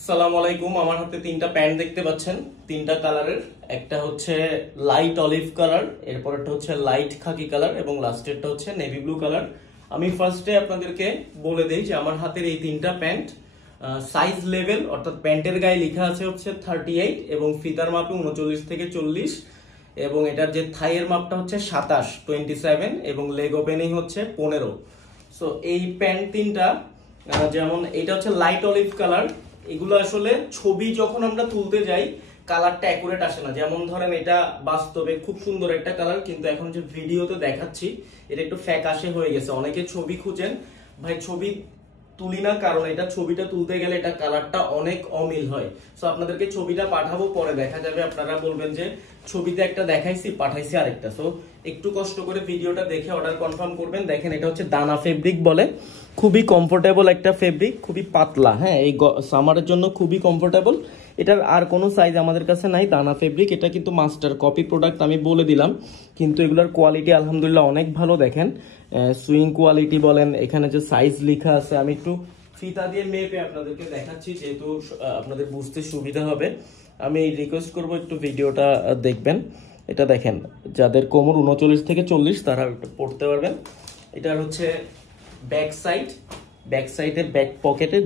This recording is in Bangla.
আসসালামু আলাইকুম। আমার হাতে তিনটা প্যান্ট দেখতে পাচ্ছেন, তিনটা কালারের। একটা হচ্ছে লাইট অলিভ কালার, এরপরটা হচ্ছে লাইট খাকি কালার এবং লাস্টেরটা হচ্ছে নেভি ব্লু কালার। আমি ফার্স্টে আপনাদেরকে বলে দেই যে আমার হাতের এই তিনটা প্যান্ট সাইজ লেভেল অর্থাৎ প্যান্টের গায়ে লেখা আছে হচ্ছে 38 এবং ফিতার মাপে 39 থেকে 40 এবং এটার যে থাইয়ের মাপটা হচ্ছে 27 এবং লেগ ওপেনিং হচ্ছে 15। সো এই প্যান্ট তিনটা যেমন এটা হচ্ছে লাইট অলিভ কালার। এগুলো আসলে ছবি যখন আমরা তুলতে যাই কালারটা অ্যাকুরেট আসে না। যেমন ধরেন এটা বাস্তবে খুব সুন্দর একটা কালার, কিন্তু এখন যে ভিডিওতে দেখাচ্ছি এটা একটু ফ্যাকাশে হয়ে গেছে। অনেকে ছবি খুঁজেন, ভাই ছবি তুলি না, কারণ এটা ছবিটা তুলতে গেলে এটা কালারটা অনেক অমিল হয়। সো আপনাদেরকে ছবিটা পাঠাবো, পরে দেখা যাবে আপনারা বলবেন যে ছবিতে একটা দেখাইছি পাঠাইছি আরেকটা। সো একটু কষ্ট করে ভিডিওটা দেখে অর্ডার কনফার্ম করবেন। দেখেন এটা হচ্ছে দানা ফেব্রিক বলে, খুবই কমফোর্টেবল একটা ফেব্রিক, খুবই পাতলা। হ্যাঁ, এই সামারের জন্য খুবই কমফোর্টেবল। এটার আর কোনো সাইজ আমাদের কাছে নাই। দানা ফেব্রিক, এটা কিন্তু মাস্টার কপি প্রোডাক্ট, আমি বলে দিলাম, কিন্তু এগুলোর কোয়ালিটি আলহামদুলিল্লাহ অনেক ভালো। দেখেন সুইং কোয়ালিটি বলেন, এখানে যে সাইজ লেখা আছে, আমি একটু ফিতা দিয়ে মেপে আপনাদেরকে দেখাচ্ছি যেহেতু আপনাদের বুঝতে সুবিধা হবে। আমি রিকোয়েস্ট করব একটু ভিডিওটা দেখবেন। এটা দেখেন, যাদের কোমর 39 থেকে 40 তারা পড়তে পারবেন। এটার হচ্ছে ব্যাক সাইডের ব্যাক পকেটে